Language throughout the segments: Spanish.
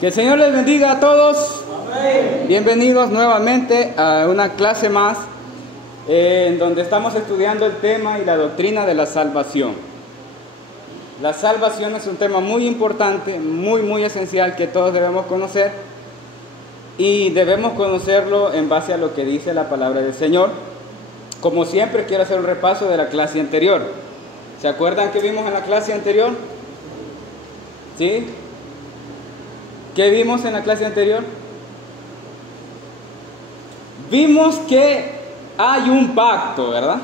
Que el Señor les bendiga a todos. Amén. Bienvenidos nuevamente a una clase más en donde estamos estudiando el tema y la doctrina de la salvación. La salvación es un tema muy importante, muy esencial que todos debemos conocer y debemos conocerlo en base a lo que dice la palabra del Señor. Como siempre, quiero hacer un repaso de la clase anterior. ¿Se acuerdan que vimos en la clase anterior? ¿Sí? ¿Qué vimos en la clase anterior? Vimos que hay un pacto, ¿verdad?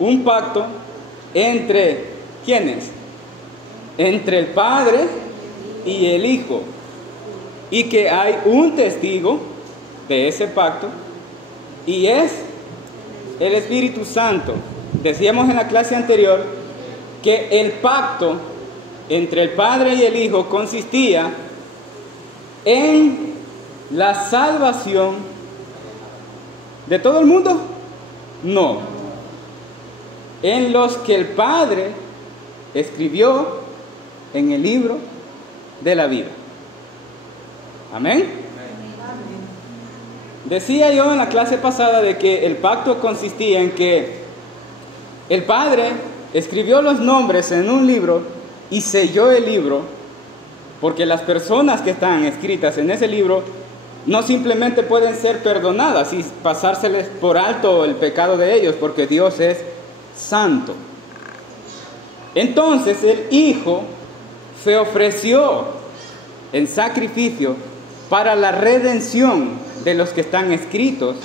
Un pacto entre, ¿quiénes? Entre el Padre y el Hijo. Y que hay un testigo de ese pacto y es el Espíritu Santo. Decíamos en la clase anterior que el pacto entre el Padre y el Hijo consistía en la salvación de todo el mundo. No, en los que el Padre escribió en el libro de la vida. Amén. Decía yo en la clase pasada de que el pacto consistía en que el Padre escribió los nombres en un libro y selló el libro, porque las personas que están escritas en ese libro no simplemente pueden ser perdonadas y pasárseles por alto el pecado de ellos, porque Dios es santo. Entonces el Hijo se ofreció en sacrificio para la redención de los que están escritos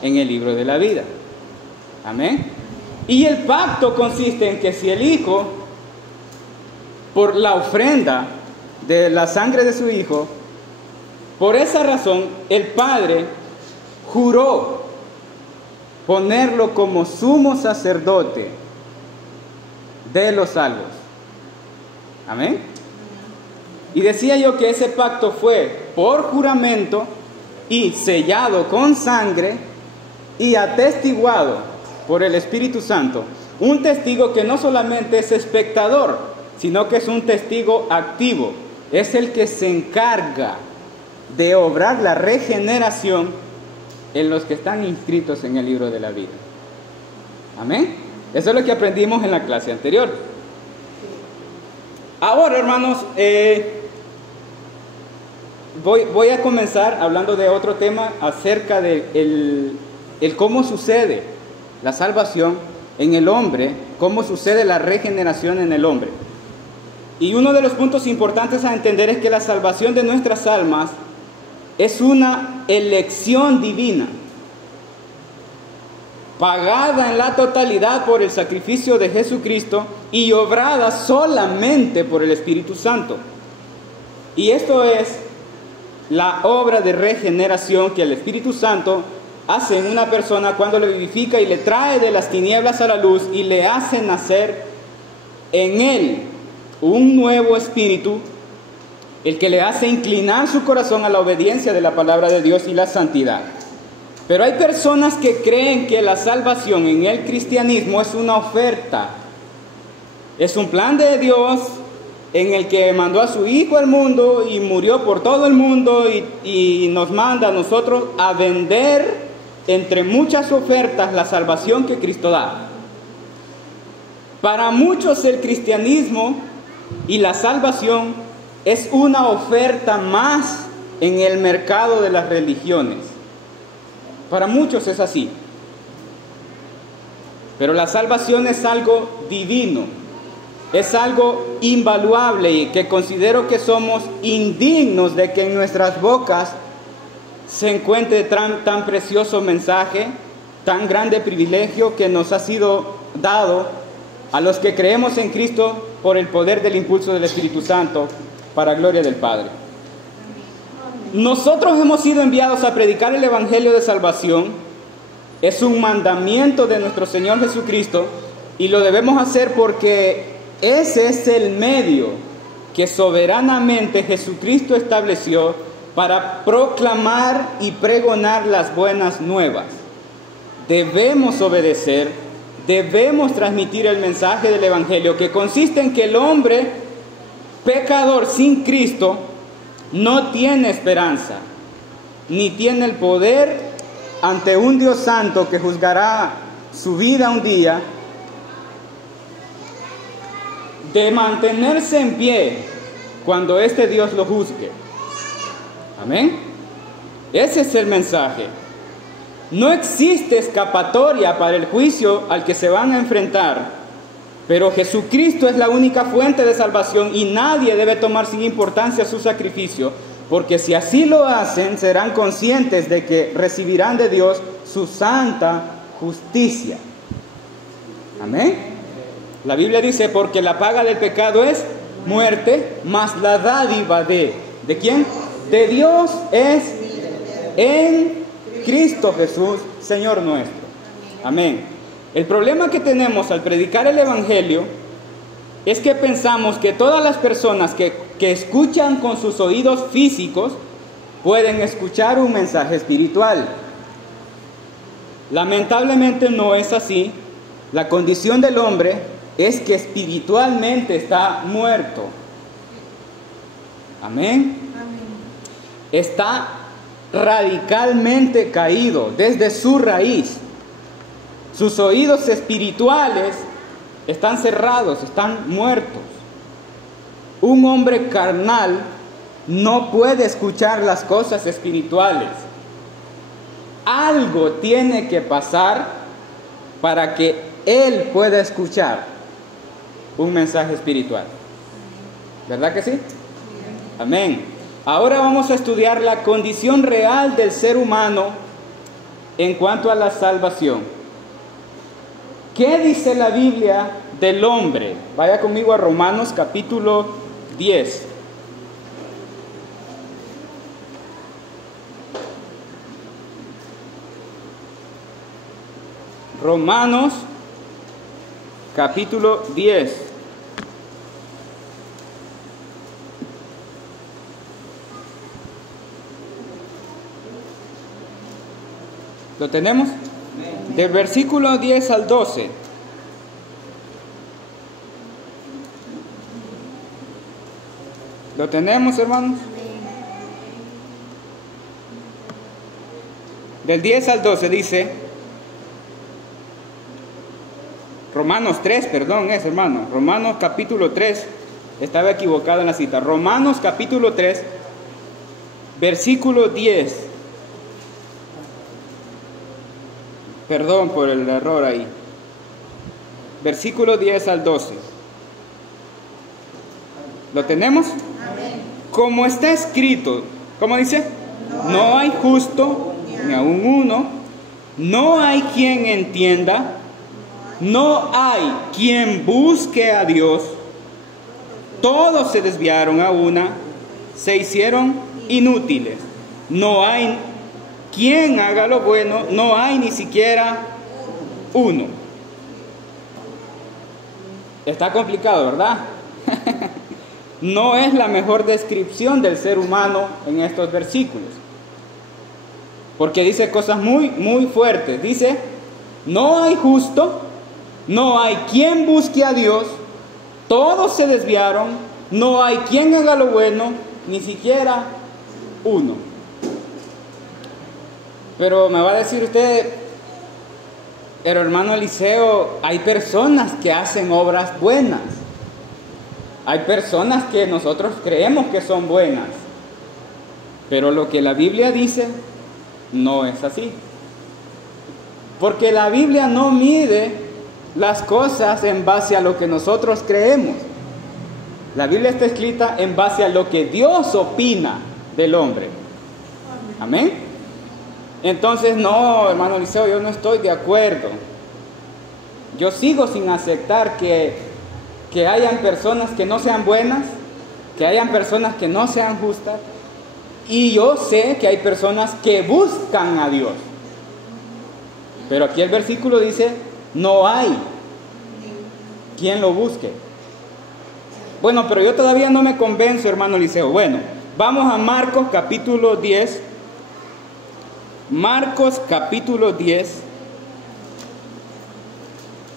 en el libro de la vida. Amén. Y el pacto consiste en que si el Hijo, por la ofrenda de la sangre de su Hijo, por esa razón el Padre juró ponerlo como sumo sacerdote de los salvos. Amén. Y decía yo que ese pacto fue por juramento y sellado con sangre y atestiguado por el Espíritu Santo. Un testigo que no solamente es espectador, sino que es un testigo activo. Es el que se encarga de obrar la regeneración en los que están inscritos en el libro de la vida. Amén. Eso es lo que aprendimos en la clase anterior. Ahora, hermanos, voy a comenzar hablando de otro tema acerca de el cómo sucede la salvación en el hombre, cómo sucede la regeneración en el hombre. Y uno de los puntos importantes a entender es que la salvación de nuestras almas es una elección divina, pagada en la totalidad por el sacrificio de Jesucristo y obrada solamente por el Espíritu Santo. Y esto es la obra de regeneración que el Espíritu Santo hace en una persona cuando le vivifica y le trae de las tinieblas a la luz y le hace nacer en él un nuevo espíritu, el que le hace inclinar su corazón a la obediencia de la palabra de Dios y la santidad. Pero hay personas que creen que la salvación en el cristianismo es una oferta, es un plan de Dios en el que mandó a su Hijo al mundo y murió por todo el mundo y nos manda a nosotros a vender entre muchas ofertas la salvación que Cristo da. Para muchos el cristianismo y la salvación es una oferta más en el mercado de las religiones. Para muchos es así. Pero la salvación es algo divino, es algo invaluable y que considero que somos indignos de que en nuestras bocas se encuentre tan precioso mensaje, tan grande privilegio que nos ha sido dado a los que creemos en Cristo por el poder del impulso del Espíritu Santo, para gloria del Padre. Nosotros hemos sido enviados a predicar el Evangelio de salvación. Es un mandamiento de nuestro Señor Jesucristo y lo debemos hacer porque ese es el medio que soberanamente Jesucristo estableció para proclamar y pregonar las buenas nuevas. Debemos obedecer. Debemos transmitir el mensaje del Evangelio, que consiste en que el hombre pecador sin Cristo no tiene esperanza, ni tiene el poder ante un Dios santo que juzgará su vida un día, de mantenerse en pie cuando este Dios lo juzgue. Amén. Ese es el mensaje. No existe escapatoria para el juicio al que se van a enfrentar, pero Jesucristo es la única fuente de salvación y nadie debe tomar sin importancia su sacrificio, porque si así lo hacen, serán conscientes de que recibirán de Dios su santa justicia. Amén. La Biblia dice, porque la paga del pecado es muerte, mas la dádiva ¿de quién? De Dios es en Cristo Jesús, Señor nuestro. Amén. El problema que tenemos al predicar el Evangelio es que pensamos que todas las personas que escuchan con sus oídos físicos pueden escuchar un mensaje espiritual. Lamentablemente no es así. La condición del hombre es que espiritualmente está muerto. Amén. Está radicalmente caído desde su raíz. Sus oídos espirituales están cerrados, están muertos. Un hombre carnal no puede escuchar las cosas espirituales. Algo tiene que pasar para que él pueda escuchar un mensaje espiritual. ¿Verdad que sí? Amén. Ahora vamos a estudiar la condición real del ser humano en cuanto a la salvación. ¿Qué dice la Biblia del hombre? Vaya conmigo a Romanos capítulo 10. Romanos capítulo 10. ¿Lo tenemos? Del versículo 10 al 12. ¿Lo tenemos, hermanos? Del 10 al 12 dice, Romanos 3, perdón, hermano. Romanos capítulo 3, estaba equivocado en la cita. Romanos capítulo 3, versículo 10. Perdón por el error ahí. Versículo 10 al 12. ¿Lo tenemos? Amén. Como está escrito, ¿cómo dice? No hay justo, ni aun uno. No hay quien entienda. No hay quien busque a Dios. Todos se desviaron a una, se hicieron inútiles. No hay quien haga lo bueno, no hay ni siquiera uno. Está complicado, ¿verdad? No es la mejor descripción del ser humano en estos versículos, porque dice cosas muy, muy fuertes. Dice, no hay justo, no hay quien busque a Dios, todos se desviaron, no hay quien haga lo bueno, ni siquiera uno. Pero me va a decir usted, pero hermano Eliseo, hay personas que hacen obras buenas. Hay personas que nosotros creemos que son buenas. Pero lo que la Biblia dice no es así. Porque la Biblia no mide las cosas en base a lo que nosotros creemos. La Biblia está escrita en base a lo que Dios opina del hombre. Amén. Entonces, no, hermano Eliseo, yo no estoy de acuerdo. Yo sigo sin aceptar que hayan personas que no sean buenas, que hayan personas que no sean justas. Y yo sé que hay personas que buscan a Dios. Pero aquí el versículo dice, no hay quien lo busque. Bueno, pero yo todavía no me convenzo, hermano Eliseo. Bueno, vamos a Marcos capítulo 10. Marcos capítulo 10,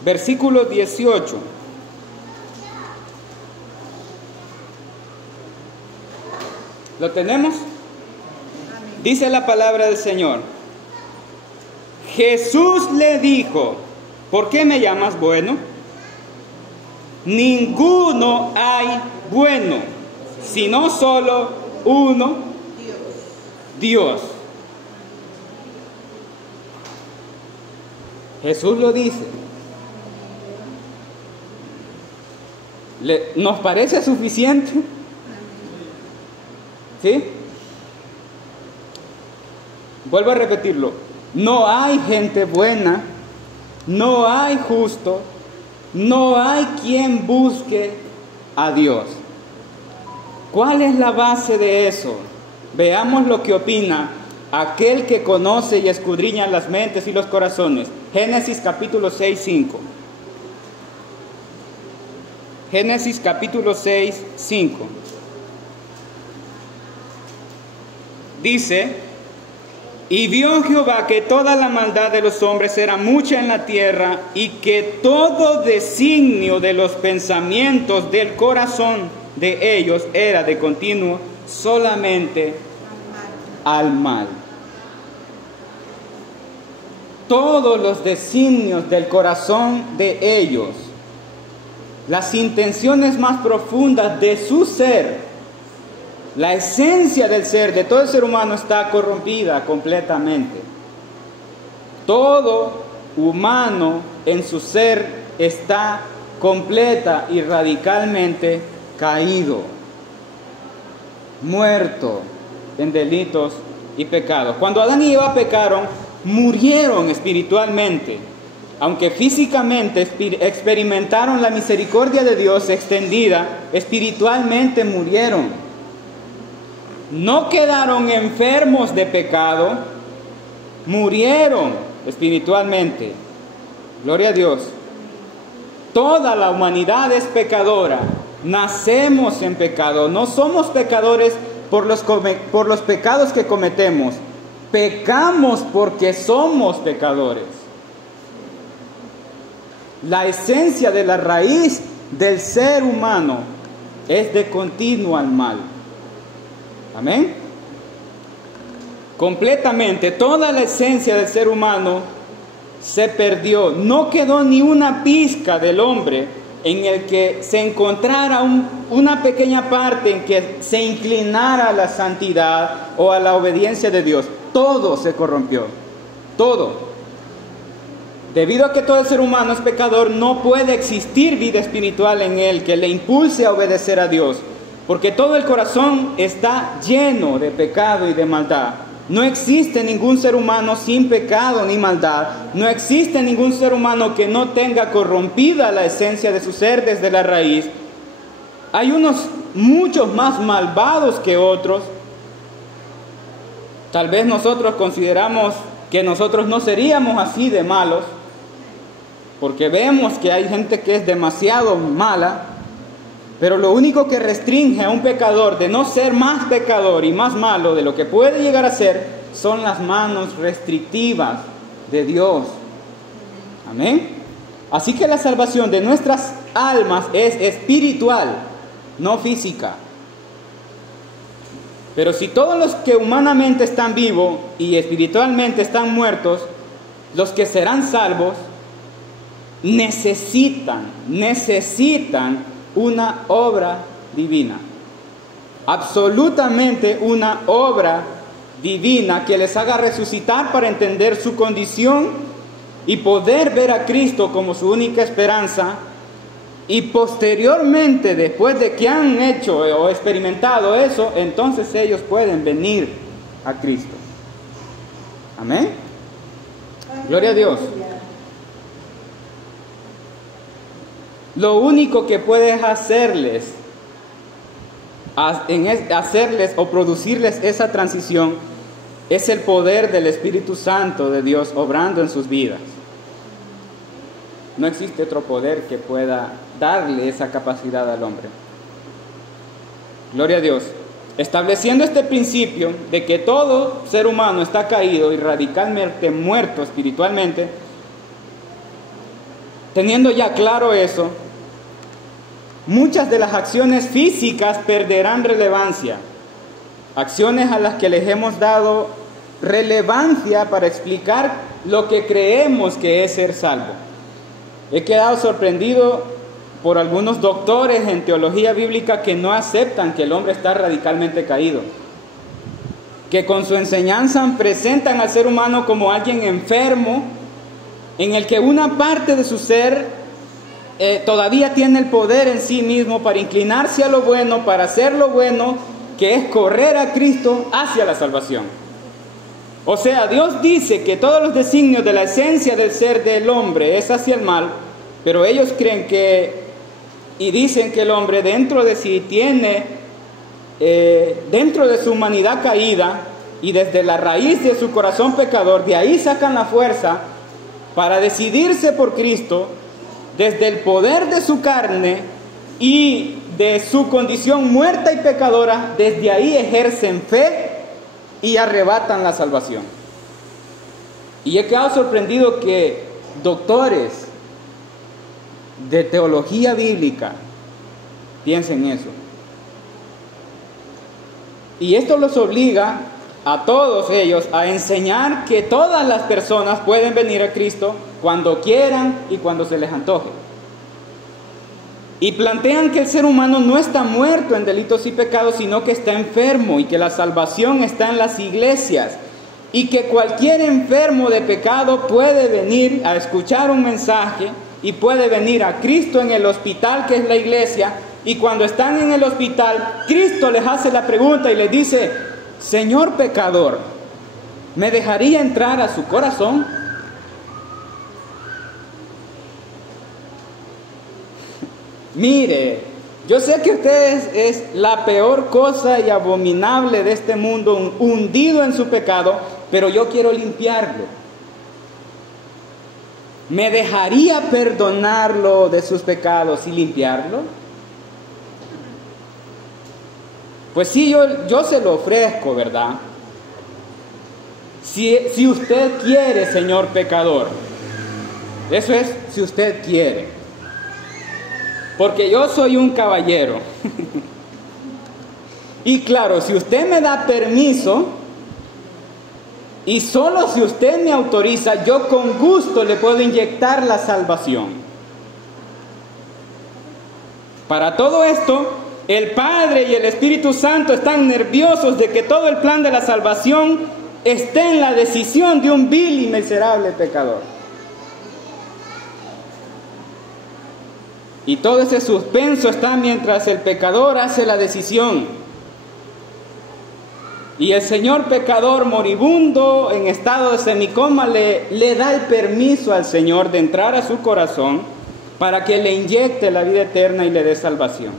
versículo 18. ¿Lo tenemos? Dice la palabra del Señor. Jesús le dijo, ¿por qué me llamas bueno? Ninguno hay bueno, sino solo uno, Dios. Jesús lo dice. ¿Nos parece suficiente? ¿Sí? Vuelvo a repetirlo. No hay gente buena, no hay justo, no hay quien busque a Dios. ¿Cuál es la base de eso? Veamos lo que opina aquel que conoce y escudriña las mentes y los corazones. Génesis capítulo 6, 5. Génesis capítulo 6, 5. Dice: y vio Jehová que toda la maldad de los hombres era mucha en la tierra, y que todo designio de los pensamientos del corazón de ellos era de continuo solamente al mal. Todos los designios del corazón de ellos, las intenciones más profundas de su ser, la esencia del ser, de todo el ser humano, está corrompida completamente. Todo humano en su ser está completa y radicalmente caído, muerto en delitos y pecados. Cuando Adán y Eva pecaron, murieron espiritualmente. Aunque físicamente experimentaron la misericordia de Dios extendida, espiritualmente murieron. No quedaron enfermos de pecado, murieron espiritualmente. Gloria a Dios. Toda la humanidad es pecadora. Nacemos en pecado. No somos pecadores por los pecados que cometemos. Pecamos porque somos pecadores. La esencia de la raíz del ser humano es de continuo al mal. Amén. Completamente, toda la esencia del ser humano se perdió. No quedó ni una pizca del hombre en el que se encontrara una pequeña parte en que se inclinara a la santidad o a la obediencia de Dios. Todo se corrompió. Todo. Debido a que todo el ser humano es pecador, no puede existir vida espiritual en él que le impulse a obedecer a Dios. Porque todo el corazón está lleno de pecado y de maldad. No existe ningún ser humano sin pecado ni maldad. No existe ningún ser humano que no tenga corrompida la esencia de su ser desde la raíz. Hay unos muchos más malvados que otros. Tal vez nosotros consideramos que nosotros no seríamos así de malos, porque vemos que hay gente que es demasiado mala. Pero lo único que restringe a un pecador de no ser más pecador y más malo de lo que puede llegar a ser son las manos restrictivas de Dios. Amén. Así que la salvación de nuestras almas es espiritual, no física. Pero si todos los que humanamente están vivos y espiritualmente están muertos, los que serán salvos necesitan una obra divina, absolutamente una obra divina que les haga resucitar para entender su condición y poder ver a Cristo como su única esperanza, y posteriormente, después de que han hecho o experimentado eso, entonces ellos pueden venir a Cristo. Amén. Gloria a Dios. Lo único que puedes hacerles o producirles esa transición es el poder del Espíritu Santo de Dios obrando en sus vidas. No existe otro poder que pueda darle esa capacidad al hombre. Gloria a Dios. Estableciendo este principio de que todo ser humano está caído y radicalmente muerto espiritualmente, teniendo ya claro eso, muchas de las acciones físicas perderán relevancia. acciones a las que les hemos dado relevancia para explicar lo que creemos que es ser salvo. He quedado sorprendido por algunos doctores en teología bíblica que no aceptan que el hombre está radicalmente caído, que con su enseñanza presentan al ser humano como alguien enfermo, en el que una parte de su ser todavía tiene el poder en sí mismo para inclinarse a lo bueno, para hacer lo bueno, que es correr a Cristo hacia la salvación. O sea, Dios dice que todos los designios de la esencia del ser del hombre es hacia el mal, pero ellos creen y dicen que el hombre dentro de sí tiene, dentro de su humanidad caída y desde la raíz de su corazón pecador, de ahí sacan la fuerza para decidirse por Cristo, desde el poder de su carne y de su condición muerta y pecadora, desde ahí ejercen fe y arrebatan la salvación. Y he quedado sorprendido que doctores de teología bíblica piensen eso. Y esto los obliga a todos ellos a enseñar que todas las personas pueden venir a Cristo cuando quieran y cuando se les antoje. Y plantean que el ser humano no está muerto en delitos y pecados, sino que está enfermo y que la salvación está en las iglesias. Y que cualquier enfermo de pecado puede venir a escuchar un mensaje y puede venir a Cristo en el hospital que es la iglesia. Y cuando están en el hospital, Cristo les hace la pregunta y les dice: Señor pecador, ¿me dejaría entrar a su corazón? Mire, yo sé que usted es la peor cosa y abominable de este mundo, hundido en su pecado, pero yo quiero limpiarlo. ¿Me dejaría perdonarlo de sus pecados y limpiarlo? Pues sí, yo se lo ofrezco, ¿verdad? Si usted quiere, señor pecador. Eso es, si usted quiere. Porque yo soy un caballero. Y claro, si usted me da permiso, y solo si usted me autoriza, yo con gusto le puedo inyectar la salvación. Para todo esto, el Padre y el Espíritu Santo están nerviosos de que todo el plan de la salvación esté en la decisión de un vil y miserable pecador. Y todo ese suspenso está mientras el pecador hace la decisión. Y el señor pecador moribundo en estado de semicoma le da el permiso al Señor de entrar a su corazón para que le inyecte la vida eterna y le dé salvación.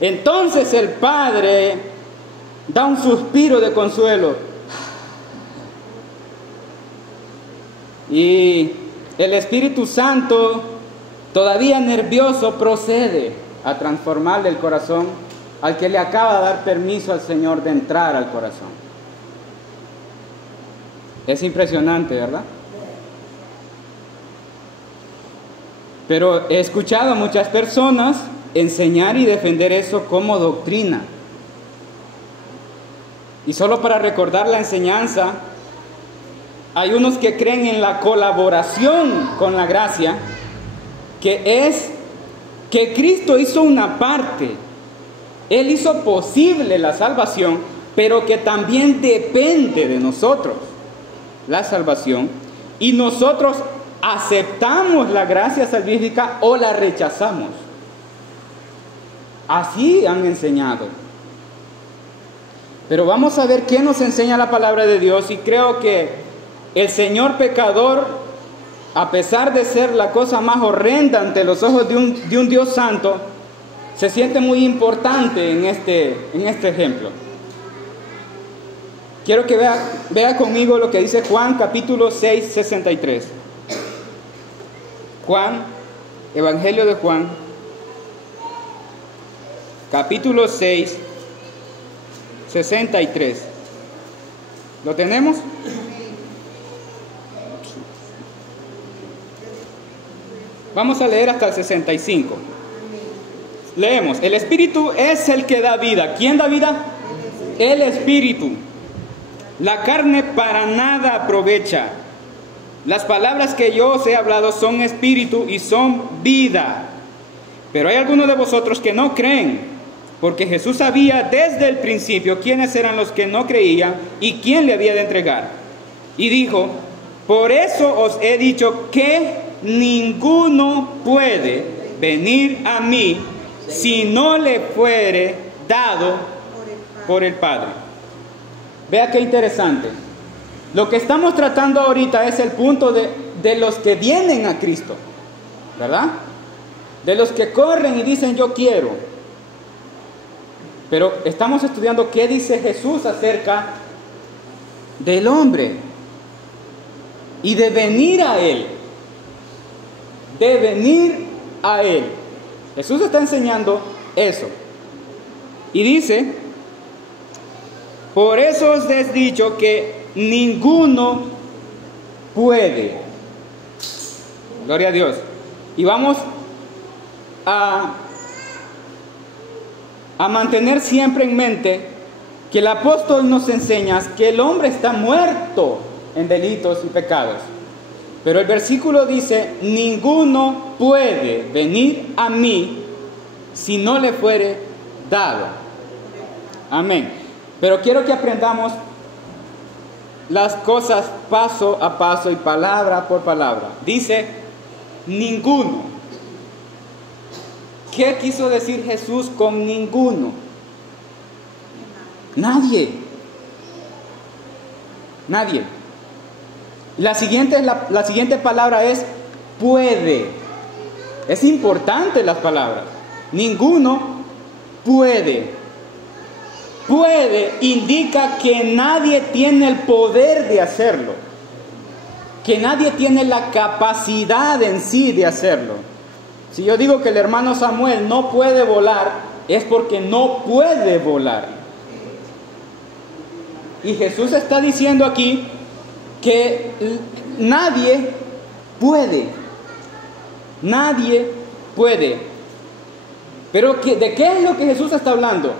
Entonces el Padre da un suspiro de consuelo. Y el Espíritu Santo, todavía nervioso, procede a transformarle el corazón al que le acaba de dar permiso al Señor de entrar al corazón. Es impresionante, ¿verdad? Pero he escuchado a muchas personas enseñar y defender eso como doctrina. Y solo para recordar la enseñanza, hay unos que creen en la colaboración con la gracia, que es que Cristo hizo una parte. Él hizo posible la salvación, pero que también depende de nosotros la salvación, y nosotros aceptamos la gracia salvífica o la rechazamos. Así han enseñado. Pero vamos a ver qué nos enseña la palabra de Dios, y creo que el señor pecador, a pesar de ser la cosa más horrenda ante los ojos de un Dios santo, se siente muy importante en este ejemplo. Quiero que vea conmigo lo que dice Juan capítulo 6, 63. Juan, Evangelio de Juan, capítulo 6, 63. ¿Lo tenemos? Vamos a leer hasta el 65. Leemos: el Espíritu es el que da vida. ¿Quién da vida? el Espíritu. La carne para nada aprovecha. Las palabras que yo os he hablado son espíritu y son vida. Pero hay algunos de vosotros que no creen, porque Jesús sabía desde el principio quiénes eran los que no creían y quién le había de entregar. Y dijo: por eso os he dicho que ninguno puede venir a mí si no le fuere dado por el Padre. Vea qué interesante. Lo que estamos tratando ahorita es el punto de los que vienen a Cristo, ¿verdad? De los que corren y dicen yo quiero. Pero estamos estudiando qué dice Jesús acerca del hombre y de venir a Él. De venir a Él. Jesús está enseñando eso. Y dice: por eso os he dicho que ninguno puede. Gloria a Dios. Y vamos a mantener siempre en mente que el apóstol nos enseña que el hombre está muerto en delitos y pecados. Pero el versículo dice: ninguno puede venir a mí si no le fuere dado. Amén. Pero quiero que aprendamos las cosas paso a paso y palabra por palabra. Dice ninguno. ¿Qué quiso decir Jesús con ninguno? Nadie. Nadie. La siguiente palabra es puede. Es importante las palabras. Ninguno puede. Puede indica que nadie tiene el poder de hacerlo. Que nadie tiene la capacidad en sí de hacerlo. Si yo digo que el hermano Samuel no puede volar, es porque no puede volar. Y Jesús está diciendo aquí que nadie puede. Nadie puede. Pero ¿de qué es lo que Jesús está hablando?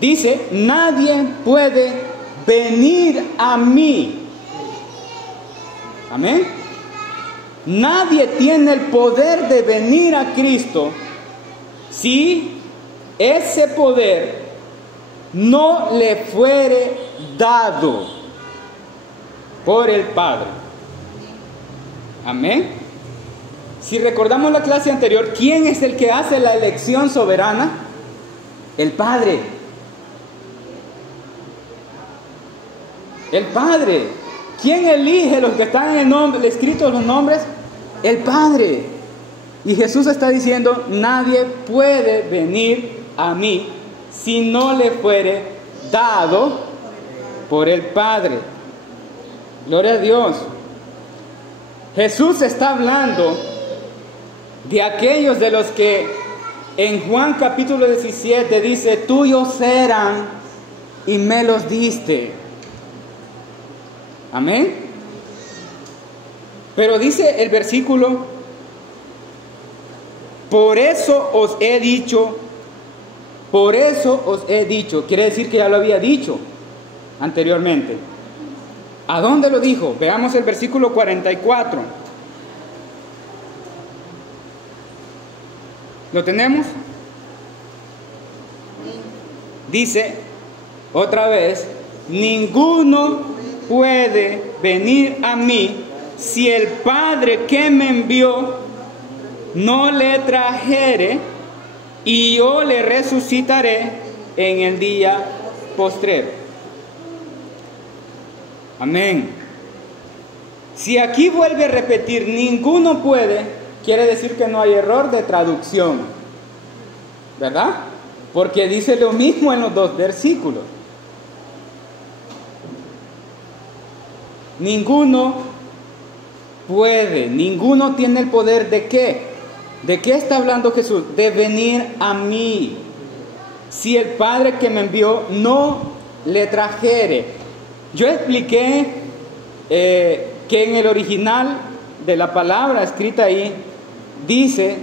Dice: nadie puede venir a mí. Amén. Nadie tiene el poder de venir a Cristo si ese poder no le fuere dado por el Padre. Amén. Si recordamos la clase anterior, ¿quién es el que hace la elección soberana? El Padre. El Padre. ¿Quién elige los que están en el nombre, escritos los nombres? El Padre. Y Jesús está diciendo: nadie puede venir a mí si no le fuere dado por el Padre. Gloria a Dios. Jesús está hablando de aquellos de los que en Juan capítulo 17 dice: tuyos eran y me los diste. Amén. Pero dice el versículo: por eso os he dicho. Por eso os he dicho. Quiere decir que ya lo había dicho anteriormente. ¿A dónde lo dijo? Veamos el versículo 44. ¿Lo tenemos? Dice otra vez: ninguno puede venir a mí si el Padre que me envió no le trajere, y yo le resucitaré en el día postrero. Amén. Si aquí vuelve a repetir ninguno puede, quiere decir que no hay error de traducción, ¿verdad? Porque dice lo mismo en los dos versículos. Ninguno puede, ninguno tiene el poder ¿de qué? ¿De qué está hablando Jesús? De venir a mí. Si el Padre que me envió no le trajere. Yo expliqué que en el original de la palabra escrita ahí dice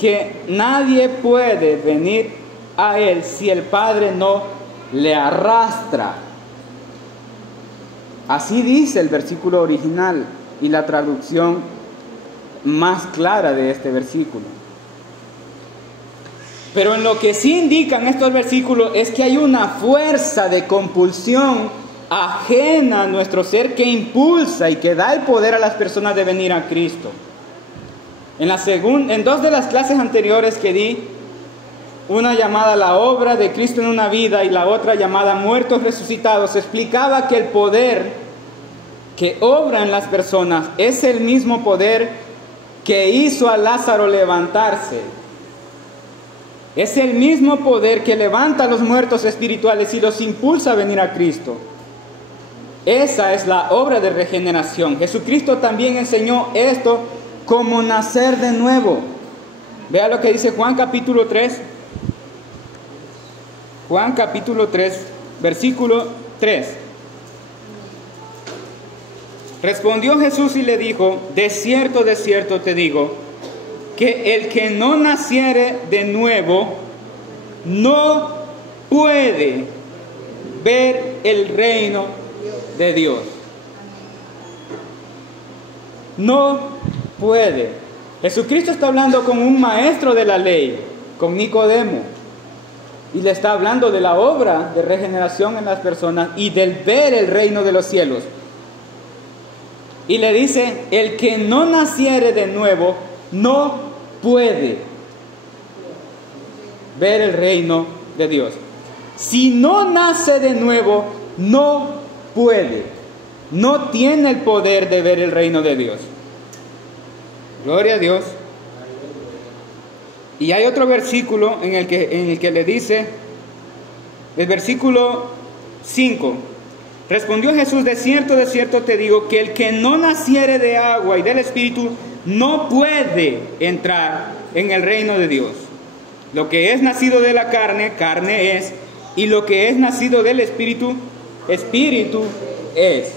que nadie puede venir a Él si el Padre no le arrastra. Así dice el versículo original y la traducción más clara de este versículo. Pero en lo que sí indican estos versículos es que hay una fuerza de compulsión ajena a nuestro ser que impulsa y que da el poder a las personas de venir a Cristo. En dos de las clases anteriores que di, una llamada La obra de Cristo en una vida y la otra llamada Muertos resucitados, explicaba que el poder que obra en las personas es el mismo poder que hizo a Lázaro levantarse. Es el mismo poder que levanta a los muertos espirituales y los impulsa a venir a Cristo. Esa es la obra de regeneración. Jesucristo también enseñó esto como nacer de nuevo. Vea lo que dice Juan capítulo 3. Juan capítulo 3, versículo 3. Respondió Jesús y le dijo: de cierto te digo, que el que no naciere de nuevo no puede ver el reino de Dios. No puede. Jesucristo está hablando con un maestro de la ley, con Nicodemo, y le está hablando de la obra de regeneración en las personas y del ver el reino de los cielos. Y le dice: el que no naciere de nuevo no puede ver el reino de Dios. Si no nace de nuevo, no puede, no tiene el poder de ver el reino de Dios. Gloria a Dios. Y hay otro versículo en el que le dice, el versículo 5: respondió Jesús: de cierto te digo, que el que no naciere de agua y del Espíritu no puede entrar en el reino de Dios. Lo que es nacido de la carne, carne es, y lo que es nacido del Espíritu, Espíritu es.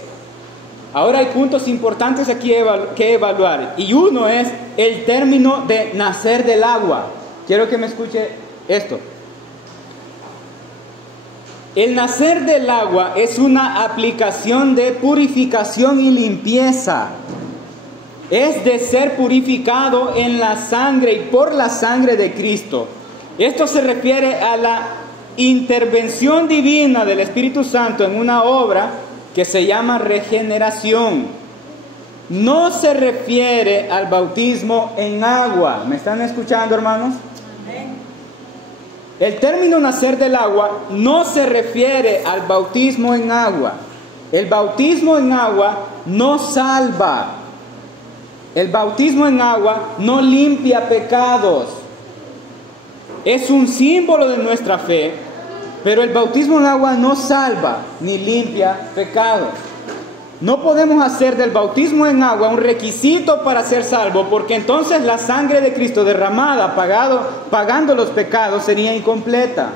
Ahora hay puntos importantes aquí que evaluar, y uno es el término de nacer del agua. Quiero que me escuche esto. El nacer del agua es una aplicación de purificación y limpieza. Es de ser purificado en la sangre y por la sangre de Cristo. Esto se refiere a la intervención divina del Espíritu Santo en una obra que se llama regeneración. No se refiere al bautismo en agua. ¿Me están escuchando, hermanos? El término nacer del agua no se refiere al bautismo en agua. El bautismo en agua no salva. El bautismo en agua no limpia pecados. Es un símbolo de nuestra fe, pero el bautismo en agua no salva ni limpia pecados. No podemos hacer del bautismo en agua un requisito para ser salvo, porque entonces la sangre de Cristo derramada, pagando los pecados, sería incompleta.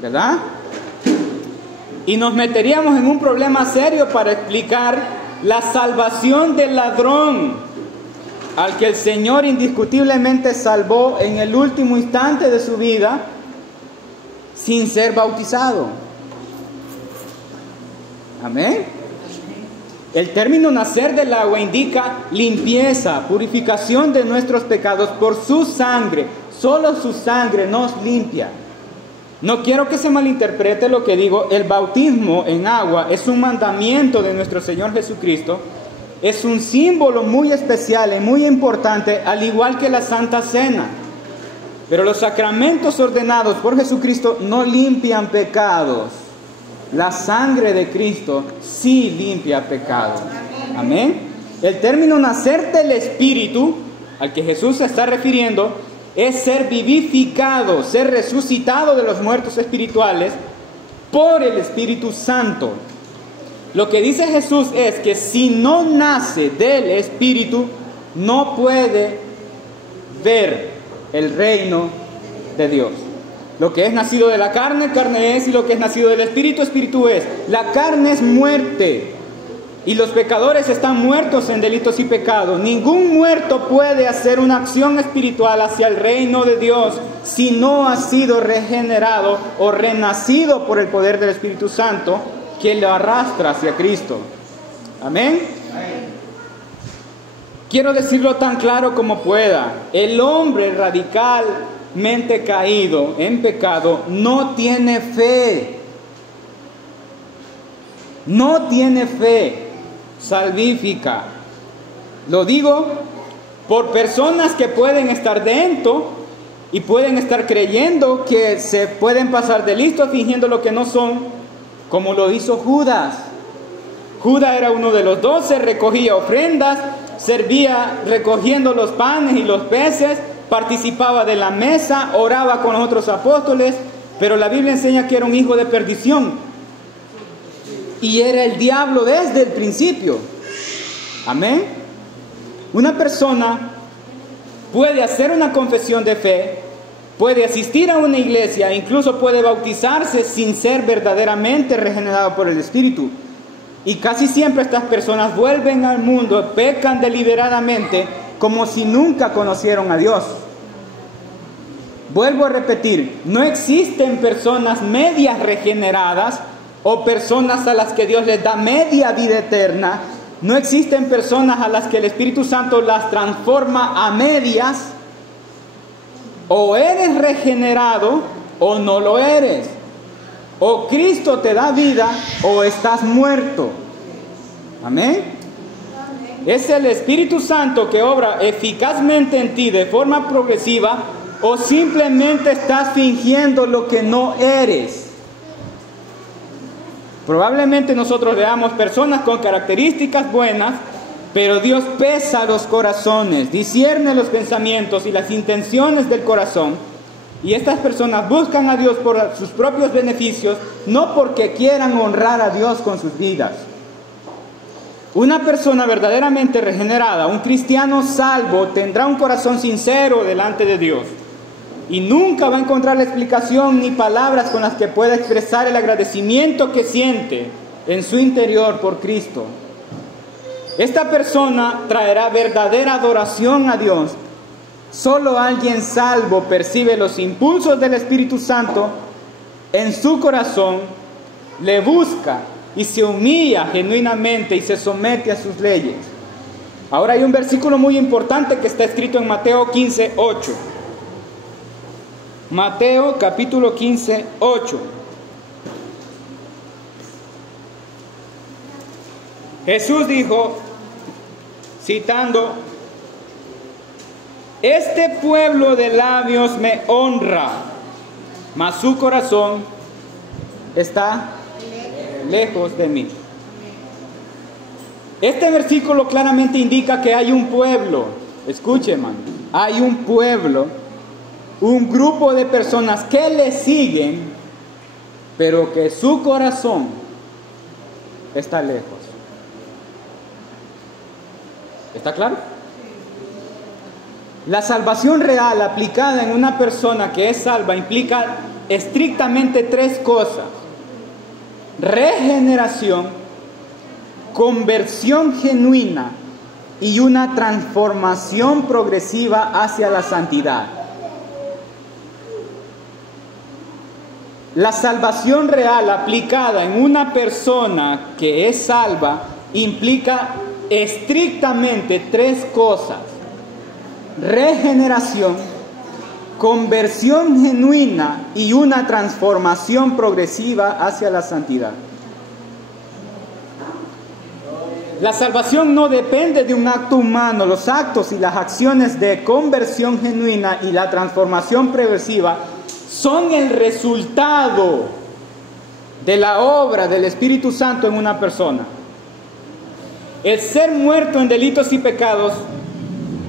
¿Verdad? Y nos meteríamos en un problema serio para explicar la salvación del ladrón, al que el Señor indiscutiblemente salvó en el último instante de su vida sin ser bautizado. Amén. El término nacer del agua indica limpieza, purificación de nuestros pecados por su sangre. Solo su sangre nos limpia. No quiero que se malinterprete lo que digo. El bautismo en agua es un mandamiento de nuestro Señor Jesucristo. Es un símbolo muy especial y muy importante, al igual que la Santa Cena. Pero los sacramentos ordenados por Jesucristo no limpian pecados. La sangre de Cristo sí limpia pecados. Amén. El término nacer del Espíritu, al que Jesús se está refiriendo, es ser vivificado, ser resucitado de los muertos espirituales por el Espíritu Santo. Lo que dice Jesús es que si no nace del Espíritu, no puede ver el reino de Dios. Lo que es nacido de la carne, carne es, y lo que es nacido del Espíritu, Espíritu es. La carne es muerte. y los pecadores están muertos en delitos y pecados. Ningún muerto puede hacer una acción espiritual hacia el reino de Dios si no ha sido regenerado o renacido por el poder del Espíritu Santo que lo arrastra hacia Cristo. Amén. Quiero decirlo tan claro como pueda. El hombre radicalmente caído en pecado no tiene fe. No tiene fe salvífica. Lo digo por personas que pueden estar dentro y pueden estar creyendo que se pueden pasar de listos fingiendo lo que no son, como lo hizo Judas. Judas era uno de los 12, recogía ofrendas, servía recogiendo los panes y los peces, participaba de la mesa, oraba con los otros apóstoles, pero la Biblia enseña que era un hijo de perdición. Y era el diablo desde el principio. Amén. Una persona puede hacer una confesión de fe, puede asistir a una iglesia, incluso puede bautizarse sin ser verdaderamente regenerado por el Espíritu. Y casi siempre estas personas vuelven al mundo, pecan deliberadamente, como si nunca conocieron a Dios. Vuelvo a repetir, no existen personas medias regeneradas o personas a las que Dios les da media vida eterna. No existen personas a las que el Espíritu Santo las transforma a medias. O eres regenerado o no lo eres. O Cristo te da vida o estás muerto. Amén. Es el Espíritu Santo que obra eficazmente en ti de forma progresiva, o simplemente estás fingiendo lo que no eres. Probablemente nosotros veamos personas con características buenas, pero Dios pesa los corazones, discierne los pensamientos y las intenciones del corazón. Y estas personas buscan a Dios por sus propios beneficios, no porque quieran honrar a Dios con sus vidas. Una persona verdaderamente regenerada, un cristiano salvo, tendrá un corazón sincero delante de Dios. Y nunca va a encontrar la explicación ni palabras con las que pueda expresar el agradecimiento que siente en su interior por Cristo. Esta persona traerá verdadera adoración a Dios. Solo alguien salvo percibe los impulsos del Espíritu Santo en su corazón, le busca y se humilla genuinamente y se somete a sus leyes. Ahora hay un versículo muy importante que está escrito en Mateo 15:8. Mateo capítulo 15:8. Jesús dijo, citando: este pueblo de labios me honra, mas su corazón está lejos de mí. Este versículo claramente indica que hay un pueblo. Escuche, hermano, hay un pueblo, un grupo de personas que le siguen, pero que su corazón está lejos. ¿Está claro? La salvación real aplicada en una persona que es salva implica estrictamente tres cosas: regeneración, conversión genuina y una transformación progresiva hacia la santidad. La salvación real aplicada en una persona que es salva implica estrictamente tres cosas: regeneración, conversión genuina y una transformación progresiva hacia la santidad. La salvación no depende de un acto humano. Los actos y las acciones de conversión genuina y la transformación progresiva son el resultado de la obra del Espíritu Santo en una persona. El ser muerto en delitos y pecados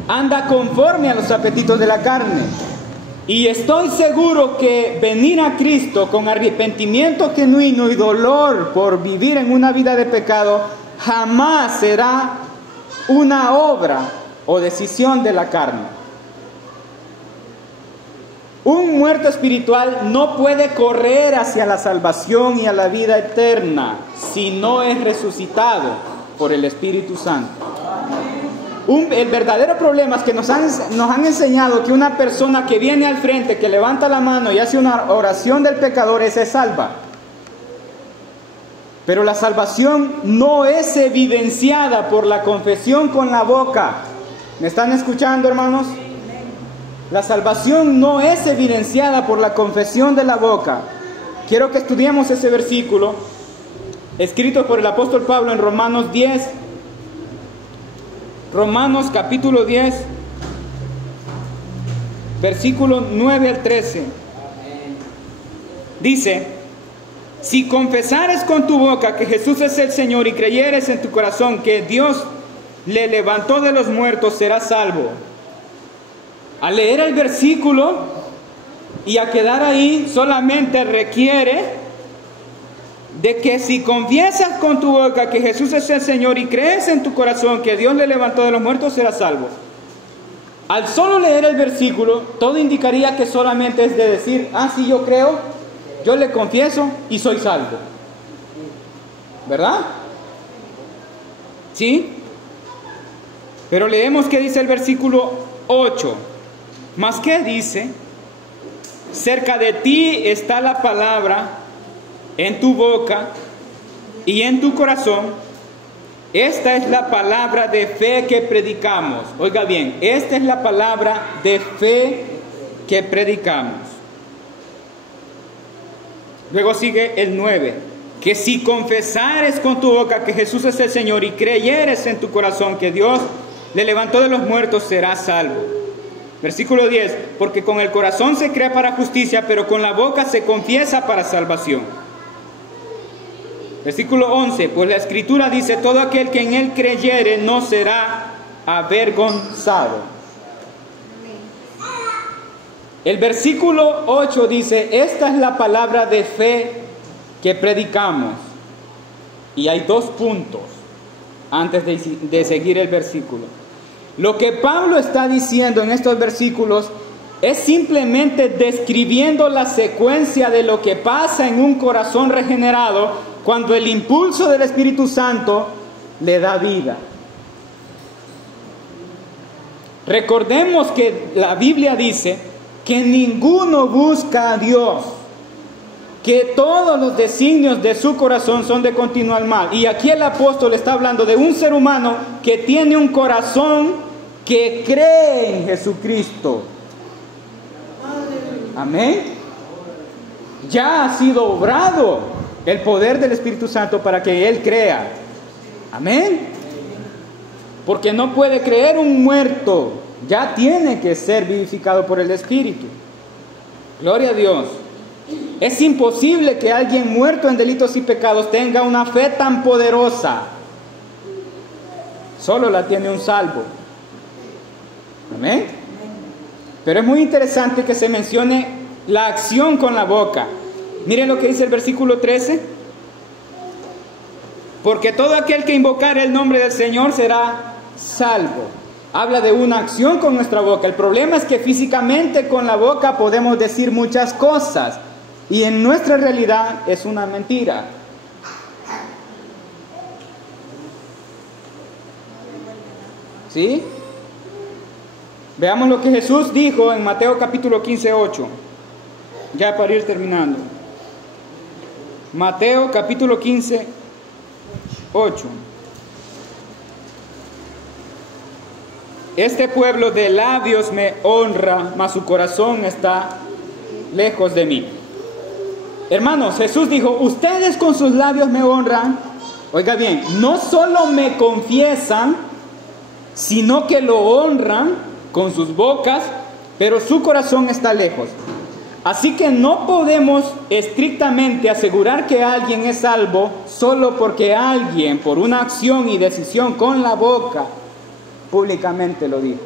anda conforme a los apetitos de la carne. Y estoy seguro que venir a Cristo con arrepentimiento genuino y dolor por vivir en una vida de pecado jamás será una obra o decisión de la carne. Un muerto espiritual no puede correr hacia la salvación y a la vida eterna si no es resucitado. por el Espíritu Santo. El verdadero problema es que nos han enseñado que una persona que viene al frente, que levanta la mano y hace una oración del pecador, se salva. Pero la salvación no es evidenciada por la confesión con la boca. ¿Me están escuchando, hermanos? La salvación no es evidenciada por la confesión de la boca. Quiero que estudiemos ese versículo escrito por el apóstol Pablo en Romanos 10. Romanos capítulo 10, versículo 9 al 13. Dice: si confesares con tu boca que Jesús es el Señor y creyeres en tu corazón que Dios le levantó de los muertos, serás salvo. Al leer el versículo y a quedar ahí, solamente requiere de que si confiesas con tu boca que Jesús es el Señor y crees en tu corazón que Dios le levantó de los muertos, serás salvo. Al solo leer el versículo, todo indicaría que solamente es de decir: sí, yo creo, yo le confieso y soy salvo. ¿Verdad? ¿Sí? Pero leemos que dice el versículo 8. ¿Más qué dice? Cerca de ti está la palabra, en tu boca y en tu corazón. Esta es la palabra de fe que predicamos. Oiga bien, esta es la palabra de fe que predicamos. Luego sigue el 9. Que si confesares con tu boca que Jesús es el Señor y creyeres en tu corazón que Dios le levantó de los muertos, serás salvo. Versículo 10. Porque con el corazón se cree para justicia, pero con la boca se confiesa para salvación. Versículo 11, pues la Escritura dice: todo aquel que en Él creyere no será avergonzado. El versículo 8 dice: esta es la palabra de fe que predicamos. Y hay dos puntos antes de seguir el versículo. Lo que Pablo está diciendo en estos versículos es simplemente describiendo la secuencia de lo que pasa en un corazón regenerado cuando el impulso del Espíritu Santo le da vida. Recordemos que la Biblia dice que ninguno busca a Dios, que todos los designios de su corazón son de continuo al mal. Y aquí el apóstol está hablando de un ser humano que tiene un corazón que cree en Jesucristo. Amén. Ya ha sido obrado el poder del Espíritu Santo para que él crea. Amén. Porque no puede creer un muerto, ya tiene que ser vivificado por el Espíritu. Gloria a Dios. Es imposible que alguien muerto en delitos y pecados tenga una fe tan poderosa. Solo la tiene un salvo. Amén. Pero es muy interesante que se mencione la acción con la boca. Miren lo que dice el versículo 13. Porque todo aquel que invocare el nombre del Señor será salvo. Habla de una acción con nuestra boca. El problema es que físicamente con la boca podemos decir muchas cosas y en nuestra realidad es una mentira. ¿Sí? Veamos lo que Jesús dijo en Mateo capítulo 15, 8. Ya para ir terminando. Mateo capítulo 15, 8. Este pueblo de labios me honra, mas su corazón está lejos de mí. Hermanos, Jesús dijo: ustedes con sus labios me honran. Oiga bien, no solo me confiesan, sino que lo honran con sus bocas, pero su corazón está lejos. Así que no podemos estrictamente asegurar que alguien es salvo solo porque alguien, por una acción y decisión con la boca, públicamente lo dijo.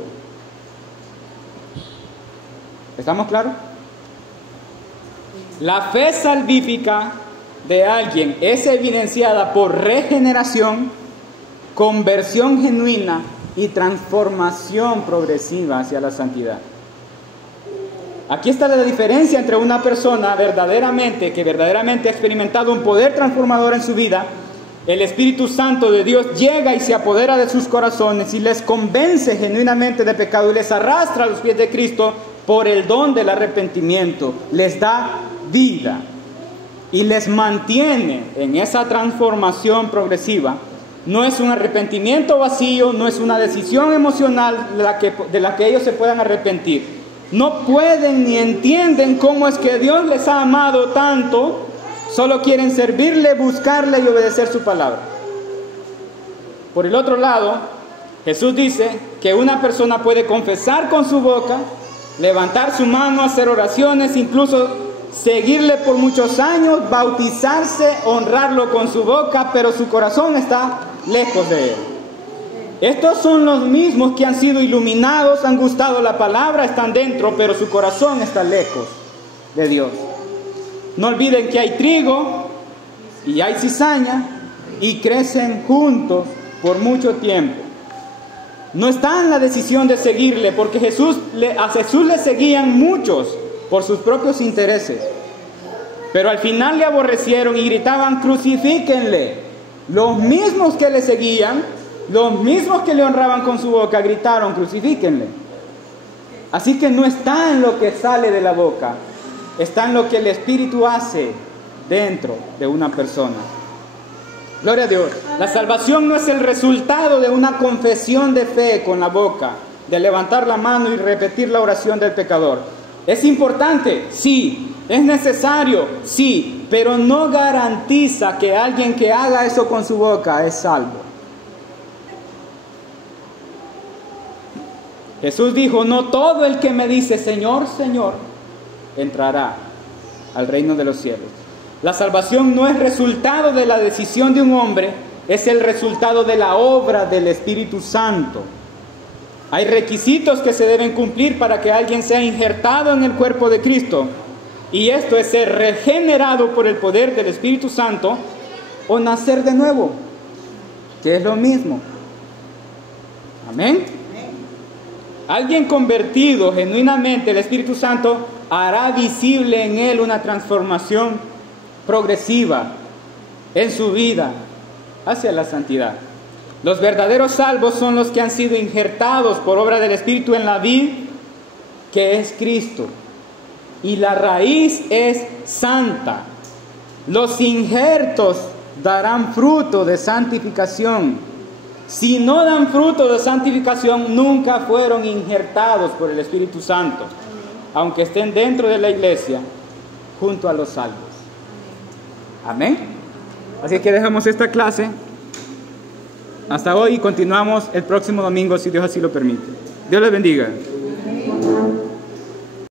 ¿Estamos claros? La fe salvífica de alguien es evidenciada por regeneración, conversión genuina y transformación progresiva hacia la santidad. Aquí está la diferencia entre una persona que verdaderamente ha experimentado un poder transformador en su vida el Espíritu Santo de Dios llega y se apodera de sus corazones y les convence genuinamente de pecado y les arrastra a los pies de Cristo por el don del arrepentimiento. Les da vida y les mantiene en esa transformación progresiva. No es un arrepentimiento vacío, no es una decisión emocional de la que ellos se puedan arrepentir. No pueden ni entienden cómo es que Dios les ha amado tanto. Solo quieren servirle, buscarle y obedecer su palabra. Por el otro lado, Jesús dice que una persona puede confesar con su boca, levantar su mano, hacer oraciones, incluso seguirle por muchos años, bautizarse, honrarlo con su boca, pero su corazón está lejos de él. Estos son los mismos que han sido iluminados, han gustado la palabra, están dentro, pero su corazón está lejos de Dios. No olviden que hay trigo y hay cizaña y crecen juntos por mucho tiempo. No está en la decisión de seguirle, porque a Jesús le seguían muchos por sus propios intereses. Pero al final le aborrecieron y gritaban: crucifíquenle. Los mismos que le seguían, los mismos que le honraban con su boca, gritaron: crucifíquenle. Así que no está en lo que sale de la boca, está en lo que el Espíritu hace dentro de una persona. Gloria a Dios. La salvación no es el resultado de una confesión de fe con la boca, de levantar la mano y repetir la oración del pecador. Es importante, sí. Es necesario, sí. Pero no garantiza que alguien que haga eso con su boca es salvo. Jesús dijo: no todo el que me dice Señor, Señor, entrará al reino de los cielos. La salvación no es resultado de la decisión de un hombre, es el resultado de la obra del Espíritu Santo. Hay requisitos que se deben cumplir para que alguien sea injertado en el cuerpo de Cristo. Y esto es ser regenerado por el poder del Espíritu Santo o nacer de nuevo, que es lo mismo. Amén. Alguien convertido genuinamente, el Espíritu Santo hará visible en él una transformación progresiva en su vida hacia la santidad. Los verdaderos salvos son los que han sido injertados por obra del Espíritu en la vid, que es Cristo, y la raíz es santa. Los injertos darán fruto de santificación. Si no dan fruto de santificación, nunca fueron injertados por el Espíritu Santo, aunque estén dentro de la iglesia, junto a los salvos. Amén. Así que dejamos esta clase hasta hoy y continuamos el próximo domingo, si Dios así lo permite. Dios les bendiga.